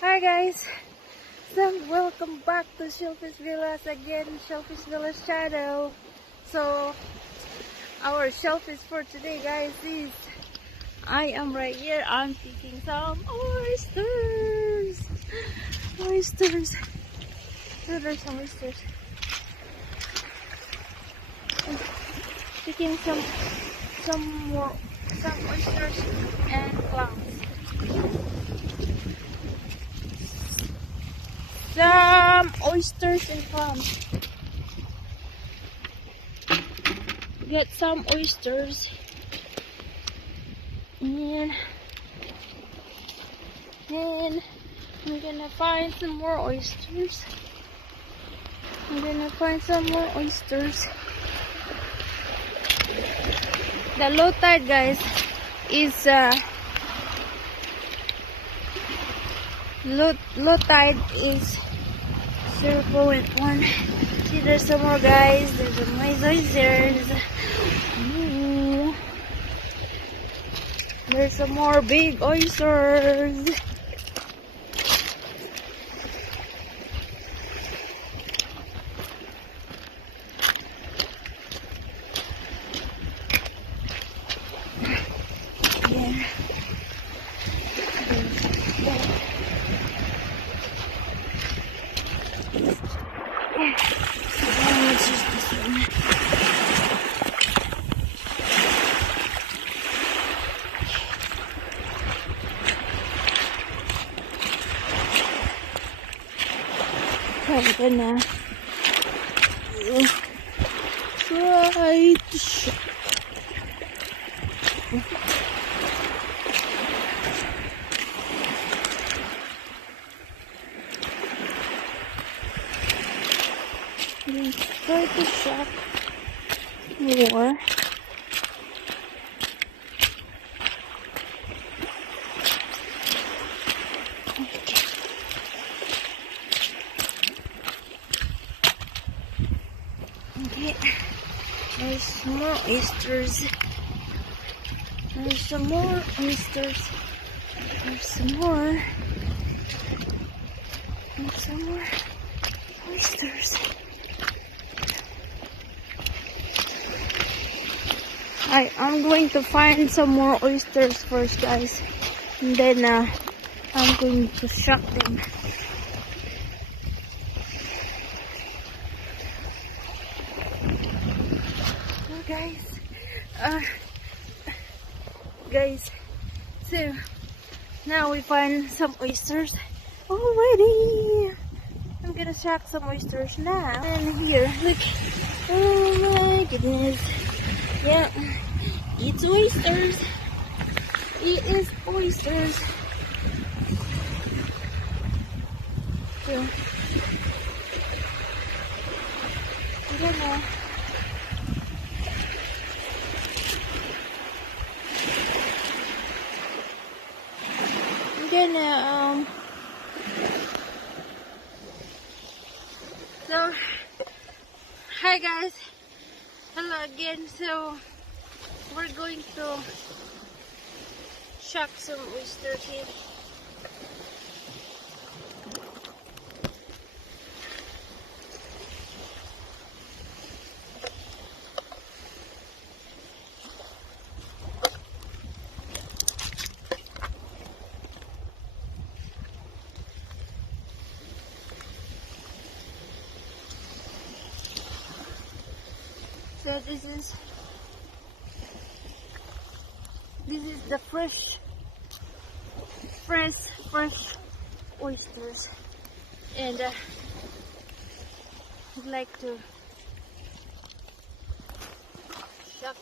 Hi guys, so welcome back to Shellfish Villas again, Shellfish Villa's channel. So our shellfish for today guys is, I am right here, I'm picking some oysters. So there's some oysters. I'm picking some oysters and clams. Some oysters and clams. Get some oysters and then I'm gonna find some more oysters. The low tide guys is low tide is 0.1. See, there's some more guys. There's some oysters. Ooh. There's some more big oysters. Yeah. Let's use this one. I'm gonna try to show. Try to shock more. Okay, there's more oysters. There's some more oysters. There's some more. And some more oysters. I'm going to find some more oysters first, guys, and then I'm going to shock them. So guys, so now we find some oysters already. I'm gonna shock some oysters now. And here, look. Oh my goodness. Yeah, it's oysters. It is oysters. So, I'm gonna so hi guys, hello again. So we're going to shock some oysters here. So this is the fresh oysters, and I'd like to shuck.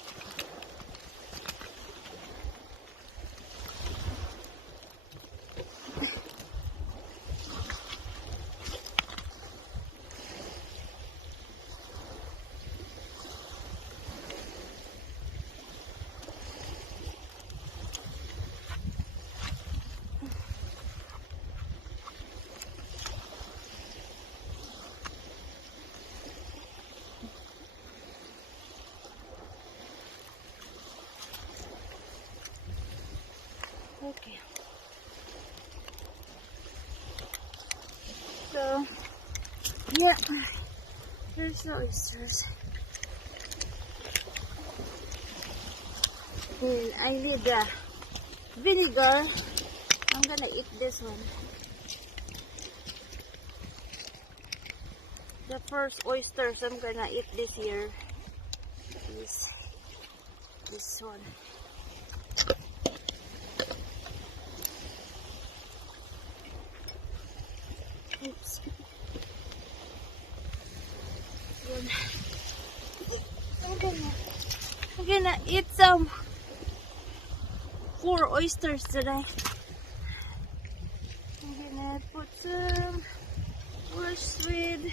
Okay. So, yeah, here's the oysters. And I need the vinegar. I'm gonna eat this one. The first oysters I'm gonna eat this year is this one. Oops. Yun. I'm gonna eat some 4 oysters today. I'm gonna put some wash with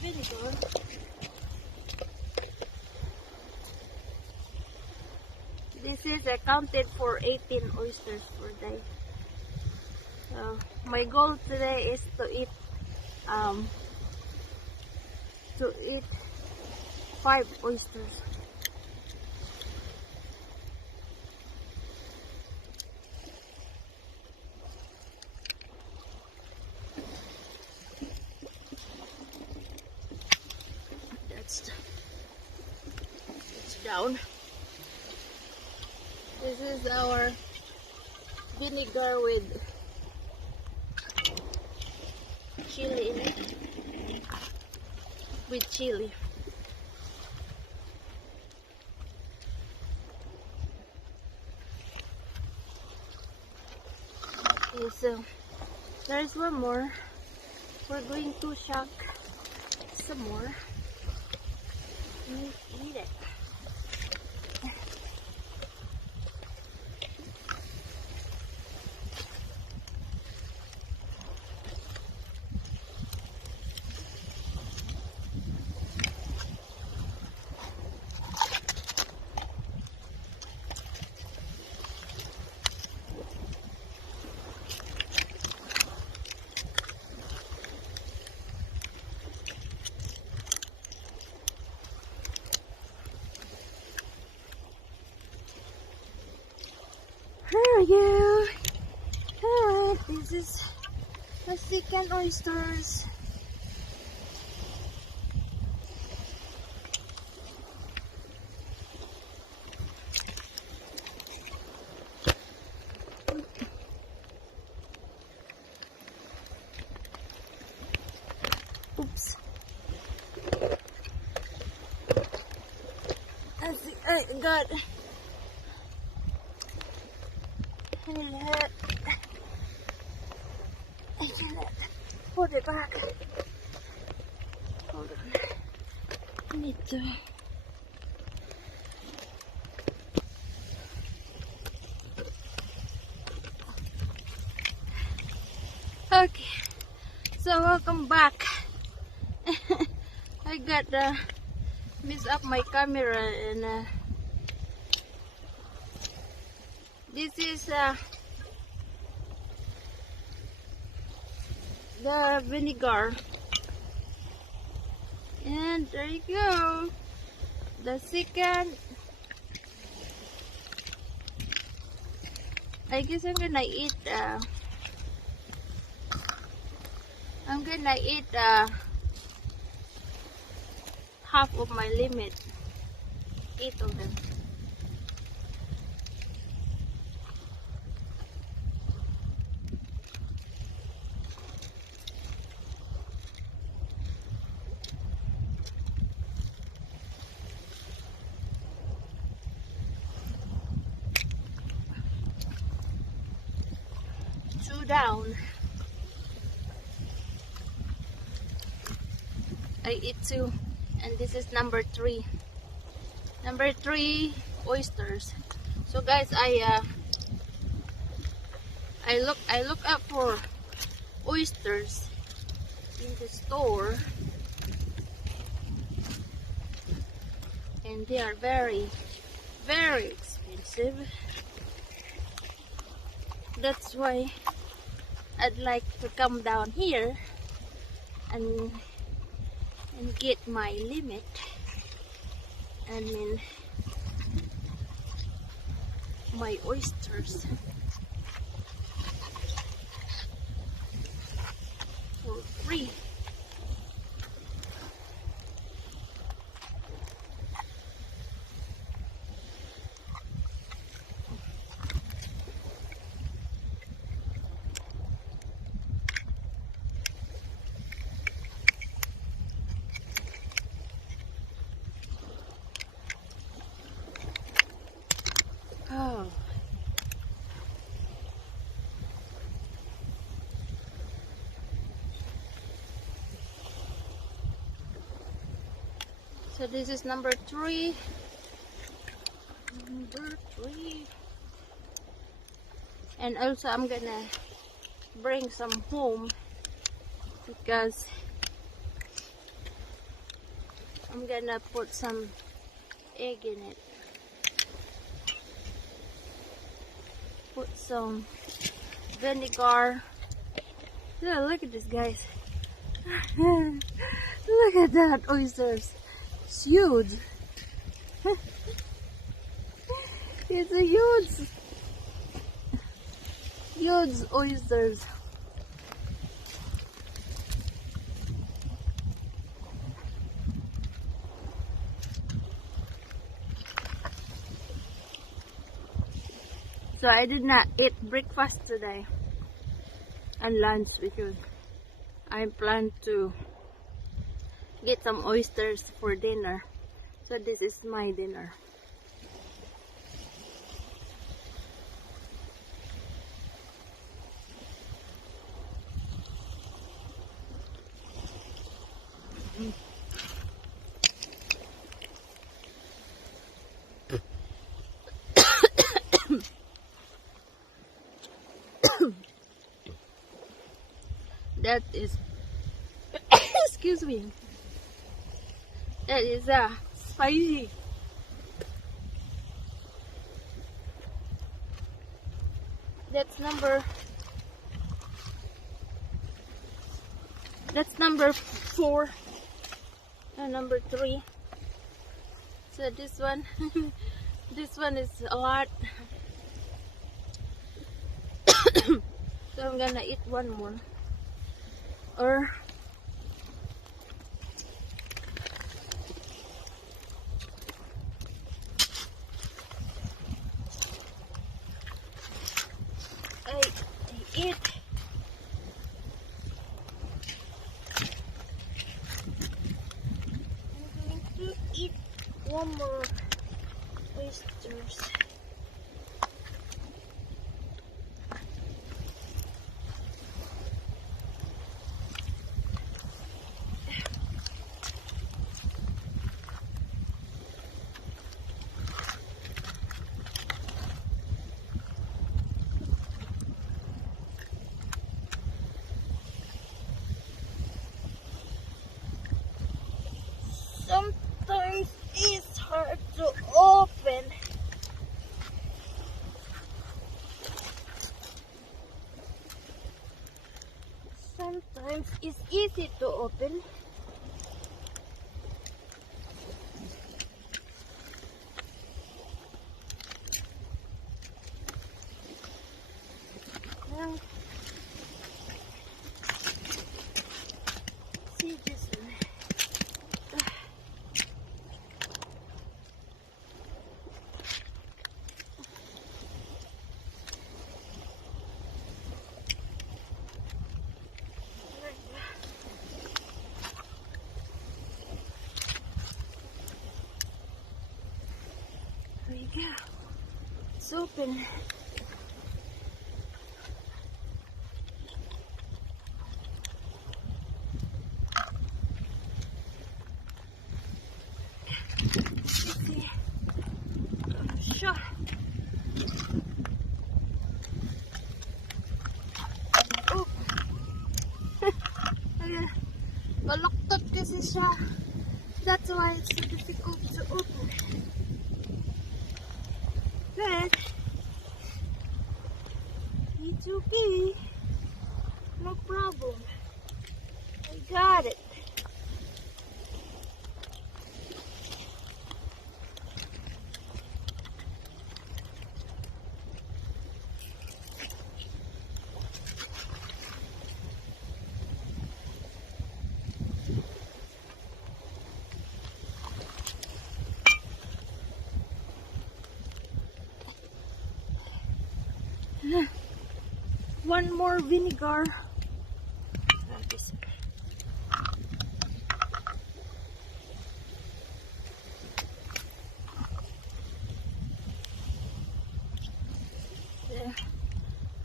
vinegar. This is accounted for 18 oysters per day. So my goal today is to eat 5 oysters. That's down. This is our vinegar with chili in it. With chili. Okay, so there's one more. We're going to shuck some more. Eat it. There we go. Alright, this is the second oysters. Oops. I got I cannot put it back. Hold on. I need to. Okay, so welcome back. I got messed up my camera, and this is the vinegar, and there you go. The second, I guess I'm gonna eat half of my limit, 8 of them. down. I eat two, and this is number 3. Number 3 oysters. So guys, I look up for oysters in the store, and they are very expensive. That's why I'd like to come down here and get my limit. I mean, my oysters for free. Oh. So this is number 3. Number 3. And also I'm gonna bring some home because I'm gonna put some egg in it. Put some vinegar. Yeah, look at this, guys. Look at that oysters. It's huge. It's a huge oysters. So I did not eat breakfast today and lunch because I plan to get some oysters for dinner. So this is my dinner. That is excuse me, that is spicy. That's number 4 and number 3. So this one this one is a lot. So I'm gonna eat one more, or I eat. I'm going to eat one more oysters. Sometimes it's hard to open. Sometimes it's easy to open. Now, see this one. There you go. It's open. kasi siya. That's why it's so difficult to open. But it's okay. No problem. I got it. One more vinegar.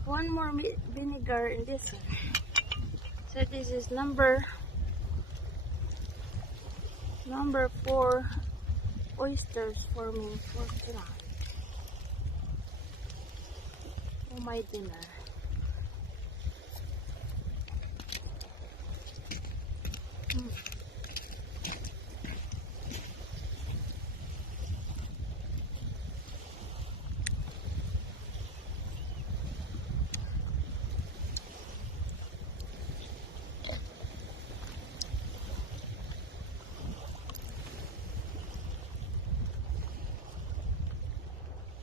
One more vinegar in this one. So this is number 4 oysters for me for tonight. For my dinner.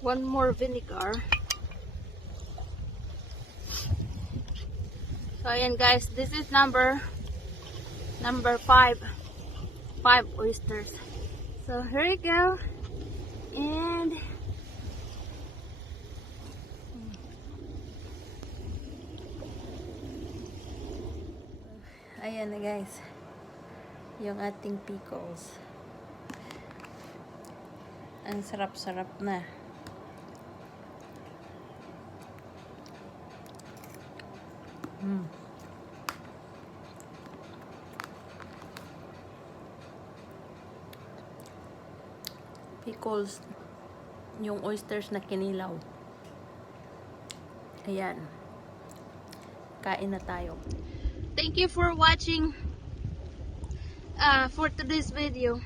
One more vinegar. So ayan guys, this is number 5 oysters. So here we go. And ayan na guys, yung ating pickles. Ang sarap-sarap na. Pickles, yung oysters na kinilaw. Ayan. Kain na tayo. Thank you for watching for today's video.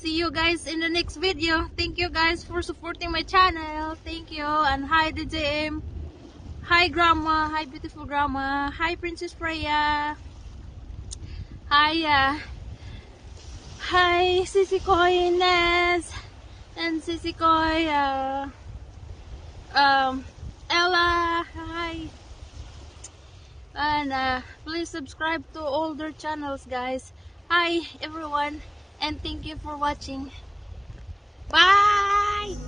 See you guys in the next video. Thank you guys for supporting my channel. Thank you. And hi DJM. Hi Grandma. Hi beautiful Grandma. Hi Princess Freya. Hi hi Sissy Koy Inez. And Sissy Koy Ella. Hi. And please subscribe to all their channels guys. Hi everyone. And thank you for watching. Bye!